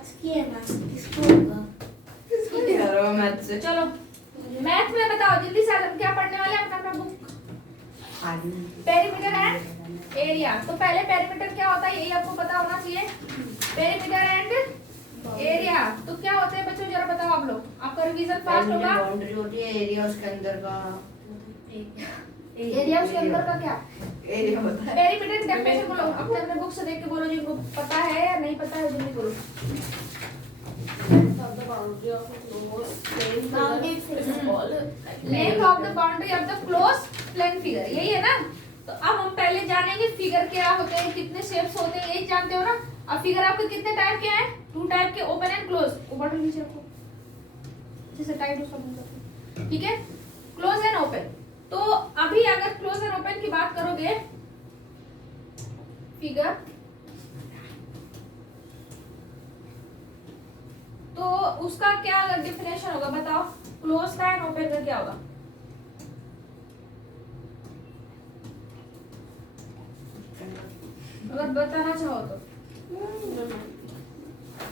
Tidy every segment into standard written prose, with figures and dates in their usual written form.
Maths की है ना, किसको होगा? किसको नहीं आ रहा मैथ से? चलो मैथ में बताओ जल्दी से, हम क्या पढ़ने वाले हैं, अपना अपना बुक। Perimeter and area. तो पहले पेरीमीटर क्या होता है यही आपको पता होना चाहिए। पेरीमीटर एंड एरिया तो क्या होते हैं बच्चों, जरा बताओ आप लोग, आपका रिवीजन फास्ट होगा। बाउंड्री होती है, एरिया उसके अंदर का। एरिया उसके अंदर का क्या, एरिया होता है। पेरीमीटर डेफिनेशन बोलो, अपने अपने बुक से देख के बोलो, जिनको पता है या नहीं पता है जल्दी बोलो। Length of the boundary of the close plane figure, यही है ना। तो अब हम पहले जानेंगे फिगर क्या होते हैं, कितने शेप्स होते हैं, यही जानते हो ना। अब फिगर आपके कितने टाइप के हैं, 2 टाइप के, ओपन एंड क्लोज। ऊपर नीचे रखो जैसे टाइट उसका बन सकता है, ठीक है। Close and open. तो अभी अगर क्लोज एंड ओपन की बात करोगे फिगर, तो उसका क्या डेफिनेशन होगा बताओ, क्लोज का एंड ओपन का क्या होगा। अगर बताना चाहो तो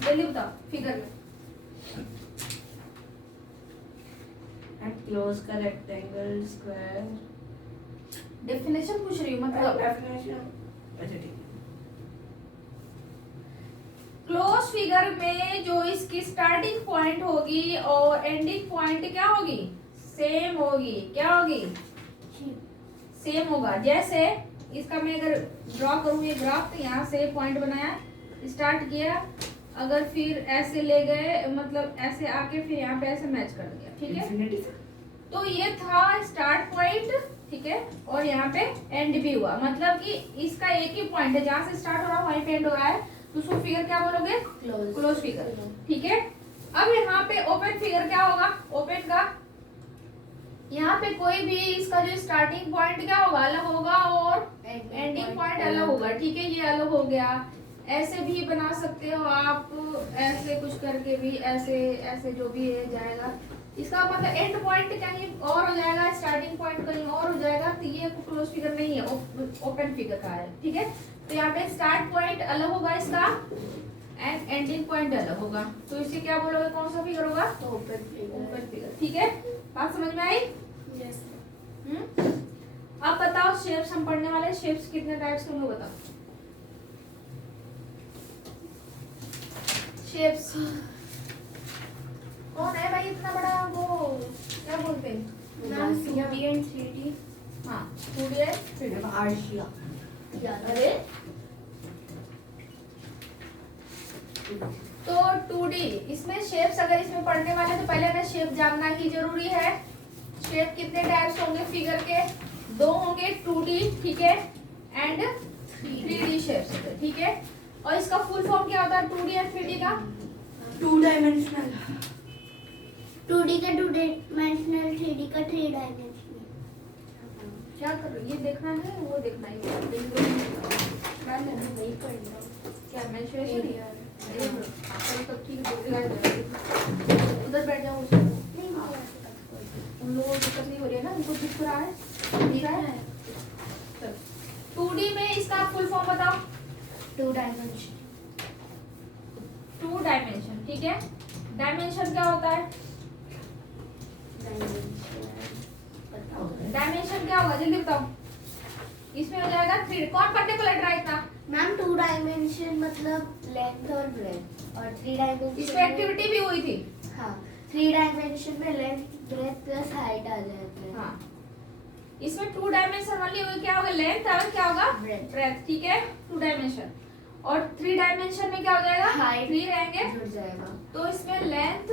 जल्दी बताओ फिगर में। क्लोज का रेक्टेंगल, स्क्वायर। डेफिनेशन पूछ रही हूँ मतलब। अच्छा ठीक है। क्लोज फिगर में जो इसकी स्टार्टिंग पॉइंट होगी और एंडिंग पॉइंट क्या होगी, सेम होगी। क्या होगी, सेम होगा। जैसे इसका मैं अगर ड्रॉ करूँ ये ग्राफ, तो यहाँ से पॉइंट बनाया, स्टार्ट किया, अगर फिर ऐसे ले गए, मतलब ऐसे आके फिर यहाँ पे ऐसे मैच कर दिया, ठीक है। तो ये था स्टार्ट पॉइंट, ठीक है, और यहाँ पे एंड भी हुआ, मतलब कि इसका एक ही पॉइंट है, जहाँ से स्टार्ट हो रहा है वहीं पे एंड हो रहा है, तो उसको फिगर क्या बोलोगे, क्लोज फिगर, ठीक है। अब यहाँ पे ओपन फिगर क्या होगा, ओपन का यहाँ पे कोई भी इसका जो स्टार्टिंग पॉइंट क्या होगा, अलग होगा, और एंडिंग पॉइंट अलग होगा, ठीक है। ये अलग हो गया। ऐसे भी बना सकते हो आप, ऐसे कुछ करके भी, ऐसे ऐसे जो भी है जाएगा, इसका मतलब एंड पॉइंट कहीं और हो जाएगा, स्टार्टिंग पॉइंट कहीं और हो जाएगा, तो ये क्लोज फिगर नहीं है, ओपन फिगर का है, ठीक है। तो यहाँ पे स्टार्ट पॉइंट अलग होगा इसका एंड एंडिंग पॉइंट अलग होगा, तो इसे क्या बोलोगे, कौन सा फिगर होगा, ओपन फिगर, ठीक है। बात समझ में आई? यस। अब बताओ शेप्स हम पढ़ने वाले, शेप्स कितने टाइप्स के होंगे बताओ। शेप्स कौन है भाई इतना बड़ा, वो क्या बोलते हैं, मैम 2D एंड 3D। हाँ 2D है, 3D। आर्शिया। अरे तो 2D इसमें शेप्स, अगर इसमें पढ़ने वाले तो पहले हमें शेप जानना ही जरूरी है। शेप कितने टाइप्स होंगे फिगर के, 2 होंगे, 2D, ठीक है, एंड 3D शेप्स, ठीक है। और इसका फुल फॉर्म क्या होता है 2D एंड 3D का, 2 डायमेंशनल। 2D का 2 डायमेंशनल, 3D का 3 डायमेंशनल। क्या कर रहे हो, ये देखना है वो देखना है, नहीं पढ़ना। क्या मेंशुरेशन है, तो ठीक है, उधर बैठ जाओ, नहीं उन लोगों को दिक्कत नहीं हो रही है ना, उनको दिख रहा है, दिख रहा है। 2D में इसका फुल फॉर्म बताओ, 2 डायमेंशन। 2 डायमेंशन, ठीक है। डायमेंशन क्या होता है, डायमेंशन क्या होगा जल्दी बताओ। इसमें हो जाएगा 3, कौन पढ़ने को लग रहा है इतना। मैम 2 डायमेंशन मतलब लेंथ और ब्रेथ, और 3 डायमेंशन इसमें एक्टिविटी भी हुई थी। हाँ 3 डायमेंशन में लेंथ, ब्रेथ प्लस हाइट आ जाता है। हाँ इसमें 2 डायमेंशन वाली हुई, क्या होगा, लेंथ और क्या होगा, ब्रेथ, ठीक है, 2 डायमेंशन। और 3 डायमेंशन में क्या हो जाएगा, हाइट 3 रहेंगे, जुड़ जाएगा। तो इसमें लेंथ,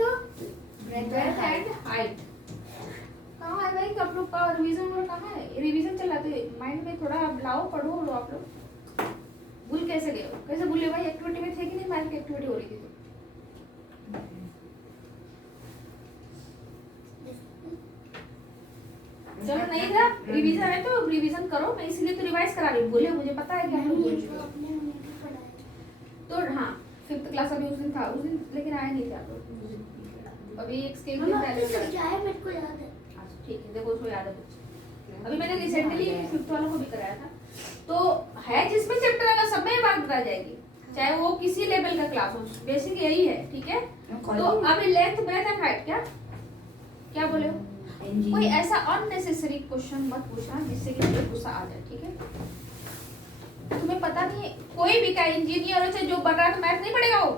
ब्रेथ एंड हाइट। कहाँ है भाई आप लोग का रिवीजन, और कहाँ है रिवीजन चल रहा है, माइंड में थोड़ा लाओ, पढ़ो लो आप लोग। भूल कैसे गए हो, कैसे भूले भाई, एक्टिविटी में थे कि नहीं, मैथ की एक्टिविटी हो रही थी तो। चलो नहीं था, रिवीजन है तो रिवीजन करो, मैं इसलिए तो रिवाइज करा रही हूँ, बोले मुझे पता है क्या हम लोग बोल चुके हैं। तो हाँ 5th क्लास अभी उस दिन था, उस दिन लेकिन आए नहीं थे आप लोग, अभी एक स्केल के पहले क्या है मेरे को याद है। अच्छा ठीक है, देखो उसको याद है कुछ, अभी मैंने रिसेंटली 5th वालों को भी कराया था। तो है जिसमें चैप्टर आएगा सब में बात बता जाएगी, चाहे वो किसी लेवल का क्लास हो, बेसिक यही है, ठीक है। तो अब लेंथ ब्रेथ एंड हाइट क्या बोले हो? कोई ऐसा अननेसेसरी क्वेश्चन मत पूछना जिससे कि मुझे गुस्सा आ जाए, ठीक है। तुम्हें पता नहीं है, कोई भी का इंजीनियर हो चाहे जो बन रहा है तो मैथ नहीं पढ़ेगा, वो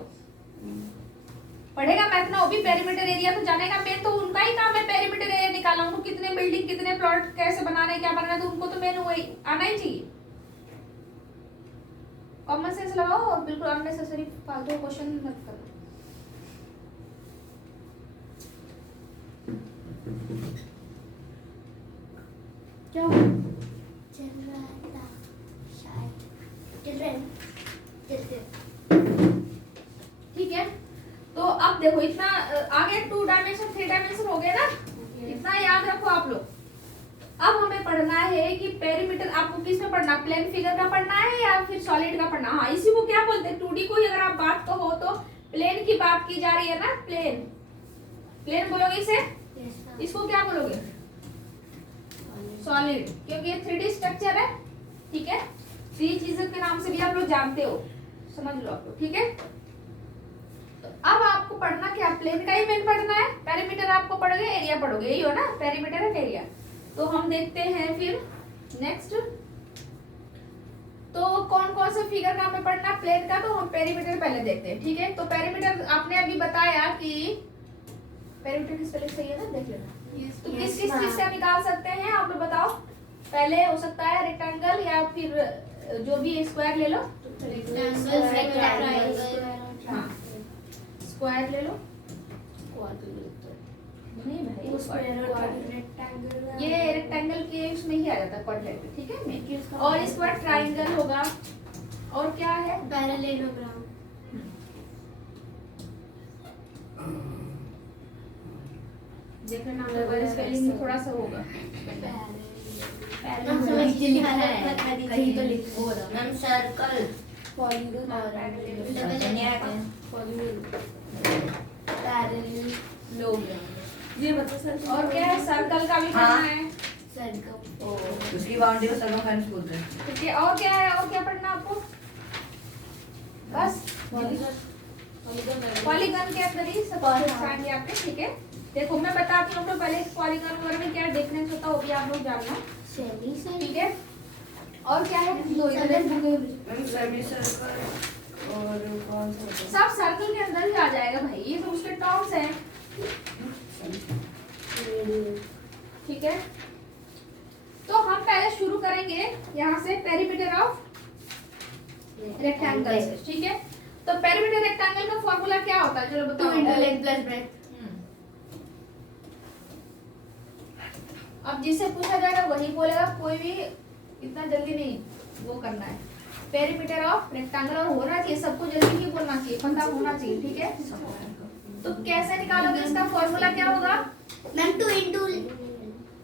पढ़ेगा मैथ ना, वो भी पेरीमीटर एरिया तो जानेगा। मेन तो उनका ही काम है पेरीमीटर एरिया निकालना, उनको कितने बिल्डिंग कितने प्लॉट कैसे बनाना है क्या बनाना है, तो उनको तो मेन वही आना ही चाहिए। कॉमन सेंस लगाओ और बिल्कुल अननेसेसरी फालतू क्वेश्चन मत करो। क्या हुआ? चल रहा था शायद, चल रहे चलते। ठीक है, तो अब देखो इतना आगे 2 डायमेंशन 3 डायमेंशन हो गए ना, इतना याद रखो आप लोग। अब हमें पढ़ना है कि पेरीमीटर आपको किस में पढ़ना, प्लेन फिगर का पढ़ना है या फिर सॉलिड का पढ़ना। हाँ, इसी को क्या बोलते हैं, 2D को ही अगर आप बात कहो तो प्लेन की बात की जा रही है ना, प्लेन बोलोगे इसे, इसको क्या बोलोगे, सॉलिड, क्योंकि ये 3D स्ट्रक्चर है, ठीक है। 3 चीजों के नाम से भी आप लोग जानते हो, समझ लो आप लोग, ठीक है। तो अब आपको पढ़ना क्या, प्लेन का ही मेन पढ़ना है। पेरीमीटर आपको पढ़ोगे, एरिया पढ़ोगे, यही हो ना, पेरीमीटर है एरिया। तो हम देखते हैं फिर नेक्स्ट, तो कौन कौन से फिगर का हमें पढ़ना प्लेन का, तो हम पेरीमीटर पहले देखते हैं, ठीक है। तो पेरीमीटर आपने अभी बताया कि पेरीमीटर किस पहले सही है ना, देख लेना। तो किस किस चीज से निकाल सकते हैं आप लोग बताओ। पहले हो सकता है रेक्टेंगल या फिर जो भी स्क्वायर ले लो, हाँ स्क्वायर ले लो, नहीं भाई ये रेक्टेंगल के उसमें ही आ जाता है क्वाड्रेंट, ठीक है। और इस बार ट्राइंगल होगा, और क्या है, पैरेललोग्राम। देखना नाम स्पेलिंग थोड़ा सा होगा। कहीं तो लिखो मैम सर्कल, पॉलीगन और पैरेललोग्राम। ये बता सर। और क्या है, सर्कल का भी पढ़ना है, सर्कल उसकी बाउंड्री को सर्कमफ्रेंस बोलते हैं। ठीक है। और क्या है, और क्या पढ़ना आपको, बस पॉलीगन के अंदर ही सब कुछ आएंगे आपके, ठीक है। देखो मैं बताती हूँ, तो पहले पॉलीगन वगैरह में क्या डिफरेंस होता है वो भी आप लोग जानना, ठीक है। और क्या है, दो सेमी सर्कल और कौन सा होता है? सब सर्कल के अंदर ही आ जाएगा भाई, ये तो उसके टर्म्स हैं, ठीक है। तो हम पहले शुरू करेंगे यहाँ से पेरीमीटर ऑफ रेक्टेंगल से, ठीक है। तो पेरीमीटर रेक्टेंगल का फॉर्मूला क्या होता है, चलो बताओ। 2 × लेंथ + ब्रेथ। अब जिससे पूछा जाएगा वही बोलेगा, कोई भी इतना जल्दी नहीं वो करना है। पेरीमीटर ऑफ रेक्टेंगल, और होना चाहिए सबको, जल्दी नहीं बोलना चाहिए, पता होना चाहिए, ठीक है। तो कैसे निकालोगे, इसका फॉर्मूला क्या होगा, ma'am 2 ×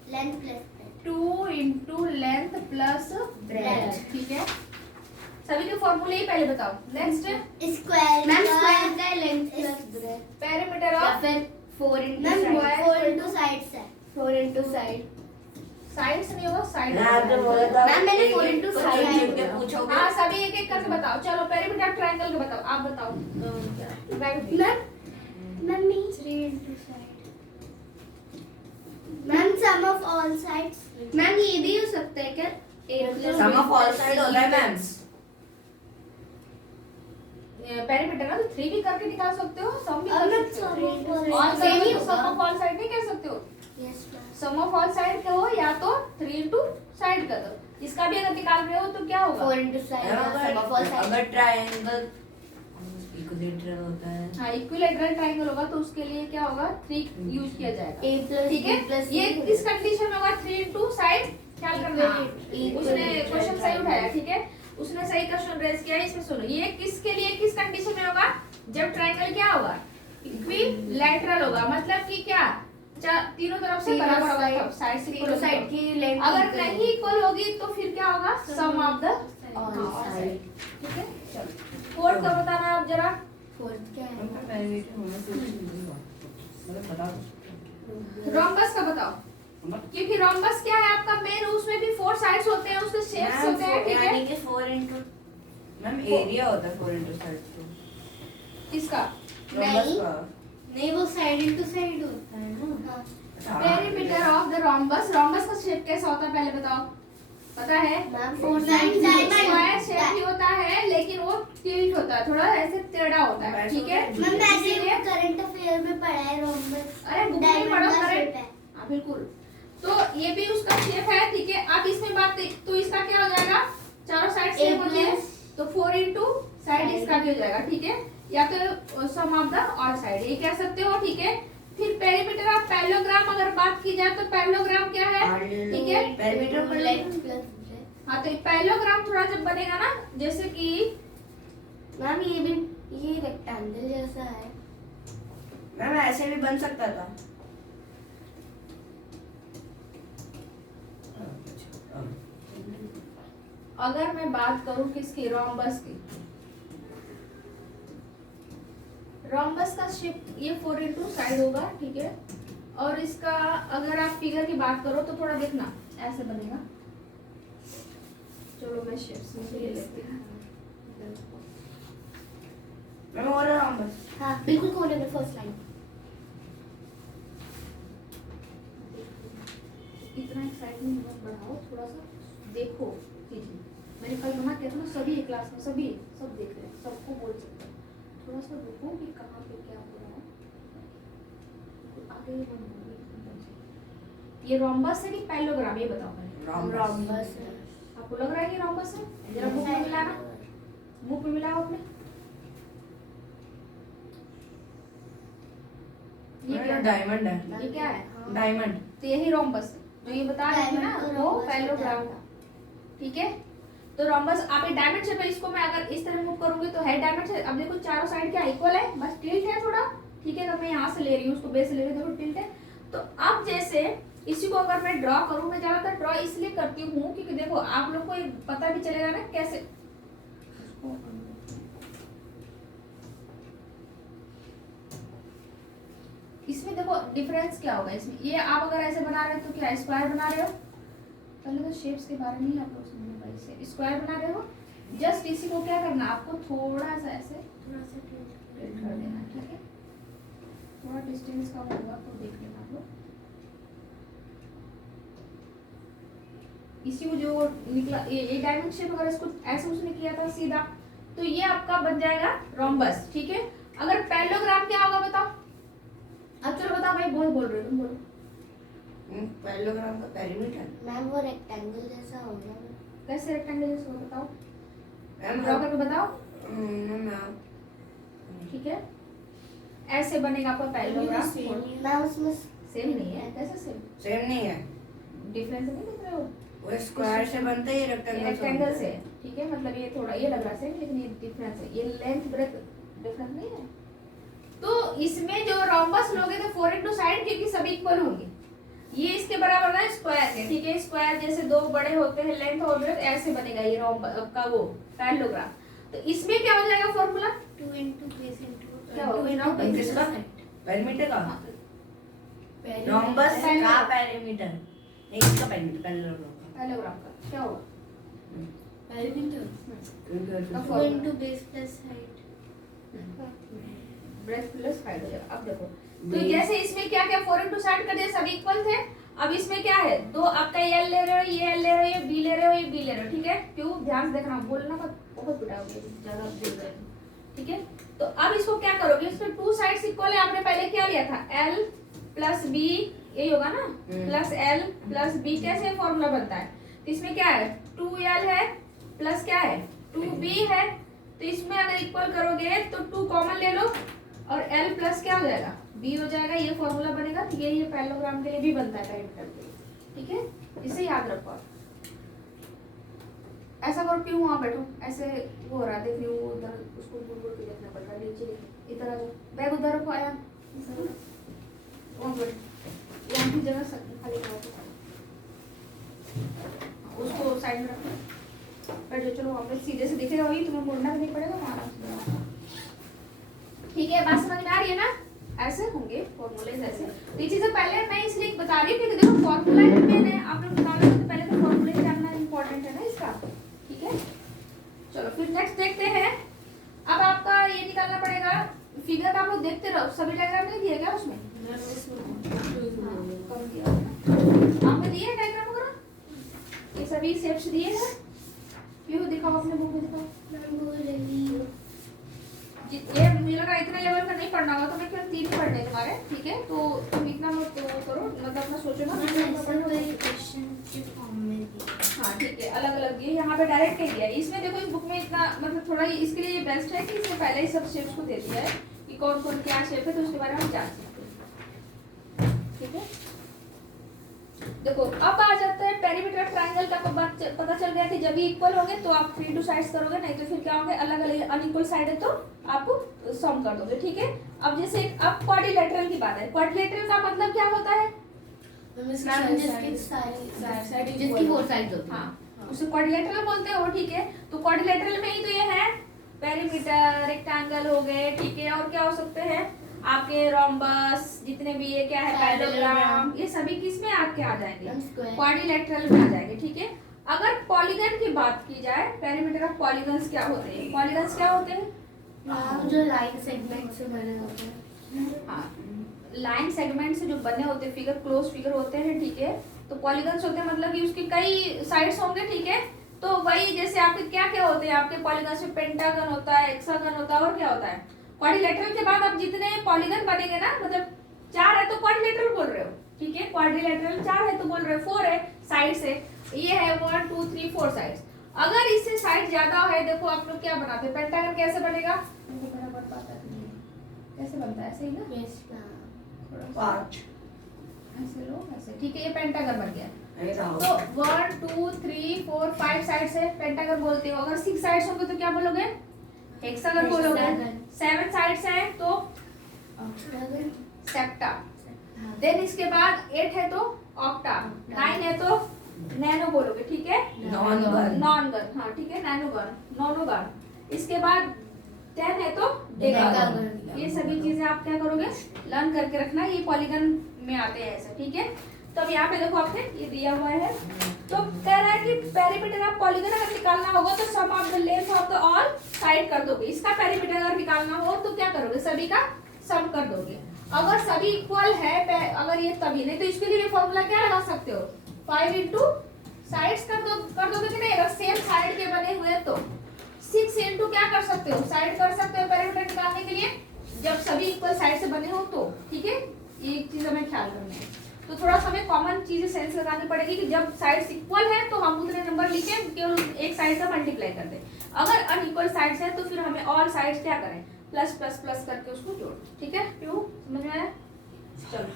length + breadth. 2 × length plus breadth, ठीक है। सभी के फॉर्मूले ही पहले बताओ। नेक्स्ट स्क्वायर, मैम स्क्वायर का लेंथ + ब्रेथ। पेरीमीटर ऑफ, फिर 4 × Square 4 × साइड्स है, 4 × साइड। साइड से नहीं होगा, साइड मैम मैंने 4 × साइड पूछोगे। हाँ सभी एक एक करके बताओ। चलो पेरीमीटर ट्रायंगल का बताओ, आप बताओ। Mummy 3 × side. Ma'am sum of all sides. Ma'am ये भी हो सकता है क्या, सम ऑफ ऑल साइड होता है मैम। पेरीमीटर ना तो 3 भी करके निकाल सकते हो, सम भी और कर मैं सकते हो। sum of all और same ही होगा। सम ऑफ ऑल साइड नहीं कह सकते हो, yes ma'am. Sum of all side कहो या तो 3 × साइड कर दो। इसका भी अगर निकाल रहे हो तो क्या होगा, 4 × side, sum of all side. अगर ट्रायंगल इक्विलेटरल होता है, हाँ इक्विलेटरल ट्रायंगल होगा तो उसके लिए क्या होगा, 3 यूज किया जाएगा, A + ठीक है। B + ये C इस कंडीशन में होगा 3 × साइड, ख्याल करना। उसने क्वेश्चन सही उठाया, ठीक है, उसने सही क्वेश्चन रेज किया। इसमें सुनो, ये किसके लिए किस कंडीशन में होगा, जब ट्रायंगल क्या होगा, इक्विलैटरल होगा, मतलब कि क्या तीनों तरफ से बराबर होगा, तब साइड से इक्वल साइड की लेंथ। अगर नहीं इक्वल होगी तो फिर क्या होगा, सम ऑफ द ऑल साइड। ठीक है। चलो फोर्थ का बताना है आप जरा। फोर्थ क्या है, हमको पेरीमीटर होना चाहिए, मतलब बता दो। रोम्बस का बताओ, क्योंकि रोम्बस क्या है आपका मेन, उसमें भी 4 साइड्स होते हैं, उसके शेप्स होते हैं, ठीक है। यानी कि 4 × मैम एरिया होता है 4 into साइड तो किसका? रोमबस नहीं। का नहीं वो साइड इनटू साइड होता है ना। हाँ perimeter of the rhombus. Rhombus का शेप कैसा होता है पहले बताओ, पता है? मैम स्क्वायर शेप ही होता है, लेकिन वो टिल्ट होता है, थोड़ा ऐसे टेढ़ा होता है, ठीक है? मैम मैंने इसीलिए करंट अफेयर में पढ़ा है रोमबस अरे बुक में पढ़ो का करे। shape है। हाँ बिल्कुल। तो ये भी उसका शेप है, ठीक है? अब इसमें बात तो इसका क्या हो जाएगा? चारों साइड सेम होती है, तो 4 into साइड इसका भी हो जाएगा, ठीक है? या तो sum of the all side ये कह सकते हो, ठीक है? फिर पेरीमीटर ऑफ पैरेललोग्राम अगर बात की जाए तो पैरेललोग्राम क्या है, ठीक है? पेरीमीटर पर लेफ्ट प्लस हाँ, तो पैरेललोग्राम थोड़ा जब बनेगा ना, जैसे कि मैम ये भी ये रेक्टेंगल जैसा है। मैम ऐसे भी बन सकता था। अगर मैं बात करूं किसकी, रोम्बस की, रोम्बस का शेप ये 4 into साइड होगा, ठीक है? और इसका अगर आप फिगर की बात करो तो थोड़ा देखना ऐसे बनेगा। चलो मैं शेप्स में से ले लेती हूँ। मैम और रोमबस हाँ बिल्कुल कोने में फर्स्ट लाइन। इतना एक्साइटमेंट मत बढ़ाओ, थोड़ा सा देखो कीजिए। मैंने कल मना किया था ना, सभी क्लास में सभी सब देख रहे हैं, सबको बोल सकते हैं। थोड़ा सा रुको कि कहाँ पे क्या हो रहा है, आगे ही बढ़ो। ये रोम्बस है कि पैरेललोग्राम, ये बताओ पहले। रोमबस आपको लग रहा है कि रोम्बस है? जरा बुक में मिलाना, बुक में मिलाओ अपने। ये क्या है? डायमंड है। ये क्या है? डायमंड तो यही रोम्बस है जो ये बता रहे थे ना, डायमंड को वो रोम्बस पैरेललोग्राम बताया था, ठीक है? तो रोम्बस आप एक डायमंड शेप है, इसको मैं अगर इस तरह मूव करूंगी तो है डायमंड शेप। अब देखो चारों साइड क्या इक्वल है, बस टिल्ट है थोड़ा, ठीक है? अगर मैं यहाँ से ले रही हूँ, उसको बेस से ले रही हूँ, देखो टिल्ट है। तो अब जैसे इसी को अगर मैं ड्रॉ करूँ, मैं ज्यादातर ड्रॉ इसलिए करती हूँ क्योंकि देखो आप लोग को पता भी चलेगा ना कैसे। इसमें देखो डिफरेंस क्या होगा इसमें, ये आप अगर ऐसे बना रहे हो तो क्या स्क्वायर बना रहे हो? पहले तो शेप्स के बारे में ही आप लोग समझो भाई, से स्क्वायर बना रहे हो। जस्ट इसी को क्या करना, आपको थोड़ा सा ऐसे टिल्ट कर देना, ठीक है? थोड़ा डिस्टेंस कम होगा तो देख लेना आप लोग। इसी को जो निकला ये डायमंड शेप, अगर इसको ऐसे उसने किया था सीधा, तो ये आपका बन जाएगा रोम्बस, ठीक है? अगर पैरेललोग्राम क्या होगा बताओ? अब चलो बताओ भाई, बोल रहे हो तुम, बोलो। पैरेललोग्राम का पेरीमीटर मैम वो रेक्टेंगल जैसा होगा। कैसे रेक्टेंगल जैसे होगा बताओ, मैम ड्रॉ करके बताओ, मैम ठीक है? ऐसे बनेगा आपका पैरेललोग्राम। मैम उसमें सेम नहीं है, कैसे सेम? सेम नहीं है, डिफरेंस नहीं दिख रहे हो? वो स्क्वायर से बनता है, ये रेक्टेंगल से, ठीक है? मतलब ये थोड़ा ये लग रहा है लेकिन ये डिफरेंस है, ये लेंथ ब्रेथ डिफरेंस नहीं है। तो इसमें जो रोम्बस लोगे तो 4 into साइड, क्योंकि सभी इक्वल होंगे, ये इसके बराबर ना स्क्वायर के, ठीक है? स्क्वायर जैसे दो बड़े होते हैं लेंथ और ब्रेथ, ऐसे बनेगा ये रोम्बस का वो पैरेललोग्राम। तो इसमें क्या हो जाएगा फॉर्मूला? 2 into base into क्या होगा? 2 into base किसका? into पेरीमीटर का हाँ, रोम्बस का पैरेललोग्राम। पेरीमीटर नहीं, इसका पेरीमीटर पैरेललोग्राम का पैरेललोग्राम का क्या होगा? क्योंकि 2 into base plus height। Breadth plus height हो जाएगा। अब देखो तो Base। जैसे इसमें क्या क्या 4 into साइड कर दिया, सभी इक्वल थे। अब इसमें क्या है, दो आपका एल ले रहे हो, ये एल ले रहे हो, ये बी ले रहे हो, ये बी ले रहे हो, ठीक है? क्यों? ध्यान से देखना, बोलना मत, बहुत पिटाओगे ज्यादा देख रहे हो, ठीक है? तो अब इसको क्या करोगे, इसमें 2 साइड्स इक्वल है, आपने पहले क्या लिया था, एल प्लस बी, यही होगा ना, प्लस एल प्लस बी, कैसे फॉर्मूला बनता है? तो इसमें क्या है, 2l है प्लस क्या है, 2b है। तो इसमें अगर इक्वल करोगे तो 2 कॉमन ले लो और l प्लस क्या हो जाएगा, b हो जाएगा। ये फॉर्मूला बनेगा, ठीक है? ये पैरेललोग्राम के लिए भी बनता है पेरीमीटर के लिए, ठीक है? इसे याद रखो आप। ऐसा करो, क्यों वहाँ बैठो, ऐसे वो हो रहा है, देख रही हूँ उधर, उसको बोल बोल के देखना पड़ रहा है, नीचे इधर आ जाओ, बैग उधर रखो, आया वहाँ बैठ, यहाँ की जगह खाली करो, उसको साइड में रखो, बैठ जाओ। चलो वहाँ पे सीधे से दिखेगा, वही तुम्हें मुड़ना भी नहीं पड़ेगा, वहाँ आराम से बनाओ, ठीक है? बात समझ में आ रही है ना? ऐसे होंगे फॉर्मूलेज ऐसे। तो ये चीजें पहले मैं इसलिए बता रही हूँ क्योंकि देखो फॉर्मूला मेन है, आप लोग बता रहे हो तो पहले तो फॉर्मूले जानना इंपॉर्टेंट है ना इसका, ठीक है? चलो फिर नेक्स्ट देखते हैं। अब आपका ये निकालना पड़ेगा फिगर, आप लोग देखते रहो, सभी डायग्राम नहीं दिए क्या उसमें? कम दिया होगा। आपने दिए है डायग्राम वगैरह? ये सभी शेप्स दिए हैं? क्यों दिखाओ अपने बुक में दिखाओ। मैं बोल रही हूँ ये मुझे लगा इतना लेवल का नहीं पढ़ना होगा, तो मैं केवल 3 पढ़ने तुम्हारे, ठीक है? तो तुम इतना मत करो, मतलब अपना सोचो ना। क्वेश्चन के फॉर्म में दिया। हाँ ठीक है, अलग अलग दिए, यहाँ पे डायरेक्ट कह दिया है। इसमें देखो इस बुक में इतना मतलब थोड़ा इसके लिए ये बेस्ट है कि इसमें पहले ही सब शेप्स को दे दिया है कि कौन कौन क्या शेप है, तो उसके बारे में हम जान सकते हैं, ठीक है? देखो अब आ जाता है पेरीमीटर ट्रायंगल का। आपको बात पता चल गया कि जब ये इक्वल होंगे तो आप 3 2 साइड्स करोगे, नहीं तो फिर क्या होंगे अलग अलग अनइक्वल साइड है तो आपको सम कर दोगे, ठीक है? अब जैसे अब क्वाड्रिलेटरल की बात है। क्वाड्रिलेटरल का मतलब क्या होता है? जिसकी जिसकी 4 साइड्स होती हैं। हाँ, उसे क्वाड्रिलेटरल बोलते हैं वो, ठीक है? तो क्वाड्रिलेटरल में ही तो ये है पेरीमीटर, रेक्टेंगल हो गए, ठीक है? और क्या हो सकते हैं आपके रोम्बस, जितने भी ये क्या है पैराग्राम, ये सभी किस में आपके आ जाएंगे? क्वाड्रिलेटरल में आ जाएंगे, ठीक है? अगर पॉलीगन की बात की जाए, पेरीमीटर ऑफ पॉलीगन्स क्या होते हैं? पॉलीगन्स क्या होते हैं? जो लाइन सेगमेंट से बने होते हैं। हाँ, लाइन सेगमेंट से जो बने होते हैं फिगर, क्लोज फिगर होते हैं, ठीक है? तो पॉलीगन्स होते हैं मतलब कि उसके कई साइड्स होंगे, ठीक है? तो वही जैसे आपके क्या क्या होते हैं आपके पॉलीगन्स में, पेंटागन होता है, हेक्सागन होता है, और क्या होता है? क्वाड्रिलेटरल के बाद अब जितने पॉलीगन बनेंगे ना, मतलब 4 है तो क्वाड्रिलेटरल बोल रहे हो, ठीक है? क्वाड्रिलेटरल 4 है तो बोल रहे हो, 4 है साइड से, ये है 1 2 3 4 साइड्स। अगर इससे साइड ज्यादा है, देखो आप लोग क्या बनाते हैं, पेंटागन कैसे बनेगा? कैसे बनता है? ऐसे ही ना, ऐसे लो, ऐसे, ठीक है? ये पेंटागन बन गया। तो 1 2 3 4 5 साइड्स है, पेंटागन बोलते हो। अगर 6 साइड्स होंगे तो क्या बोलोगे? हेक्सागन बोलोगे। 7 साइड्स है तो सेप्टा। देन इसके बाद 8 है तो ऑक्टा, 9 है तो नैनो बोलोगे, ठीक है? नॉन गन, हाँ ठीक है, नैनो गन, नोनो गन। इसके बाद 10 है तो डेकागन। ये सभी चीजें आप क्या करोगे? लर्न करके रखना, ये पॉलीगन में आते हैं ऐसे, ठीक है? तो अब यहाँ पे देखो आपने ये दिया हुआ है, तो कह रहा है कि पेरीमीटर ऑफ पॉलीगन अगर निकालना होगा तो sum of the length of the all side कर दोगे। इसका पेरीमीटर अगर निकालना हो तो क्या करोगे? सभी का सम कर दोगे। अगर सभी इक्वल है, अगर ये तभी, नहीं तो इसके लिए फॉर्मूला क्या लगा सकते हो? 5 इंटू साइड्स कर दोगे कि नहीं? अगर सेम साइड के बने हुए तो 6 इंटू क्या कर सकते हो? साइड कर सकते हो पेरीमीटर निकालने के लिए, जब सभी इक्वल साइड से बने हो तो, ठीक है? ये एक चीज हमें ख्याल करना है। तो थोड़ा सा हमें कॉमन चीजें सेंस लगानी पड़ेगी कि जब साइड्स इक्वल है तो हम उतने नंबर लिखे, केवल एक साइड का मल्टीप्लाई कर दें। अगर अनइक्वल साइड्स है तो फिर हमें ऑल साइड्स क्या करें? प्लस प्लस प्लस करके उसको जोड़, ठीक है? क्यों, समझ में आया? चलो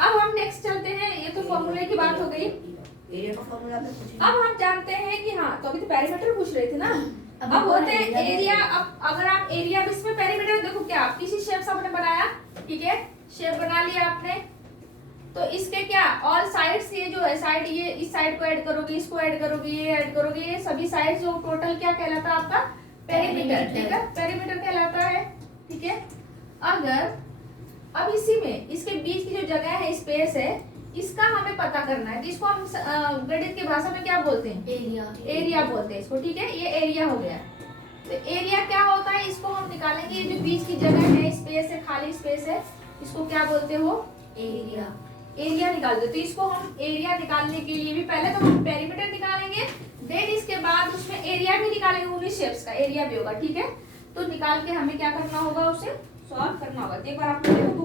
अब हम नेक्स्ट चलते हैं। ये तो फॉर्मूले की बात हो गई। एरिया का फॉर्मूला अब हम जानते हैं कि हाँ, तो अभी तो पेरीमीटर पूछ रहे थे ना, अब होते हैं एरिया। अब अगर आप एरिया, अब इसमें पेरीमीटर देखो क्या, किसी शेप से आपने बनाया, ठीक है? शेप बना लिया आपने, तो इसके क्या ऑल साइड्स, ये जो है साइड, ये इस साइड को ऐड करोगे, इसको ऐड करोगे, ये ऐड करोगे, ये सभी साइड्स जो टोटल क्या कहलाता है आपका? पेरीमीटर, ठीक है? पेरीमीटर कहलाता है, ठीक है? अगर अब इसी में इसके बीच की जो जगह है, स्पेस है, इसका हमें पता करना है, तो इसको हम गणित की भाषा में क्या बोलते हैं? एरिया बोलते हैं इसको, ठीक है? ये एरिया हो गया। तो एरिया क्या होता है, इसको हम निकालेंगे। ये जो बीच की जगह है, स्पेस है, खाली स्पेस है, इसको क्या बोलते हो? एरिया। एरिया निकाल दो। तो इसको हम एरिया निकालने के लिए भी पहले तो हम पेरीमीटर निकालेंगे, देन इसके बाद उसमें एरिया भी निकालेंगे, उन्हीं शेप्स का एरिया भी होगा, ठीक है? तो निकाल के हमें क्या करना होगा? उसे सॉल्व करना होगा। एक बार आप देखो